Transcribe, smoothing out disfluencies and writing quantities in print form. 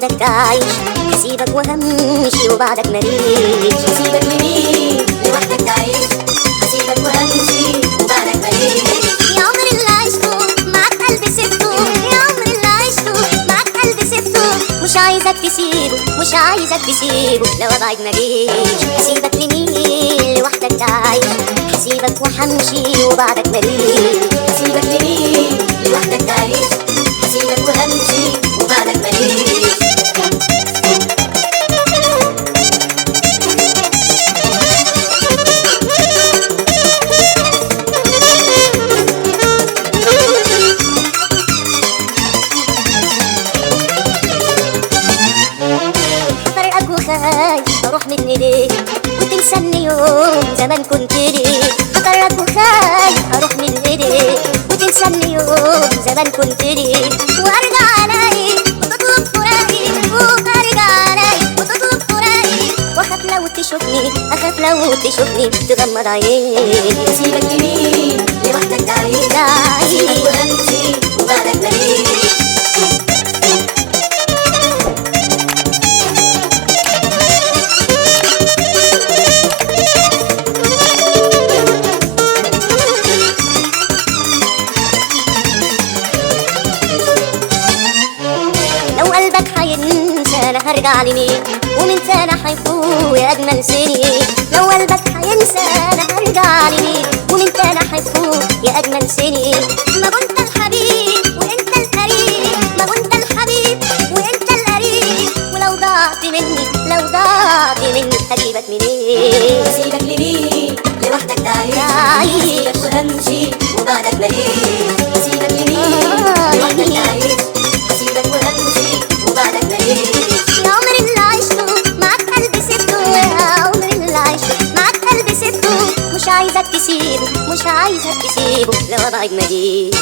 لوحدك تعيش، هسيبك وهمشي وبعدك ماليش. هسيبك لمين لوحدك تعيش، هسيبك وهمشي وبعدك ماليش. يا عمر اللي عشته معاك قلبي سبته، يا عمر اللي عشته معاك قلبي سبته، مش عايزك تسيبه مش عايزك تسيبه، لو ابعد ماليش. هسيبك لمين لوحدك تعيش، هسيبك وهمشي وبعدك ماليش. هسيبك لمين لوحدك تعيش، هسيبك وهمشي وبعدك ماليش. فرقك وخايف اروح من ايديك وتنساني يوم زمان كنت ليك. هفرقك وخايف اروح من ايديك وتنساني يوم زمان كنت ليك، وارجع الاقي وتطلب فراقي، وارجع الاقي وتطلب فراقي، واخاف لو تشوفني اخاف لو تشوفني تغمض عينيك. هسيبك لمين لوحدك تعيش، هسيبك وهمشي وبعدك ماليش. لو قلبك هينسى انا هرجع لمين، ومن تاني هيفوق يا اجمل سنين. لو قلبك هينسى انا هرجع لمين، ومن تاني هيفوق يا اجمل سنين. ما كنت الحبيب وانت القريب، ما كنت الحبيب وانت القريب، ولو ضعت مني لو ضعت مني هجيبك منين. هسيبك لمين لوحدك تعيش، هسيبك وهمشي وبعدك ماليش. هسيبك لمين لوحدك تعيش، هسيبك وهمشي وبعدك ماليش. يا عمر اللي عشته معاك قلبي سبته، يا عمر اللي عشته معاك قلبي سبته، مش عايزك تسيبه مش عايزك تسيبه، لو ابعد ماليش.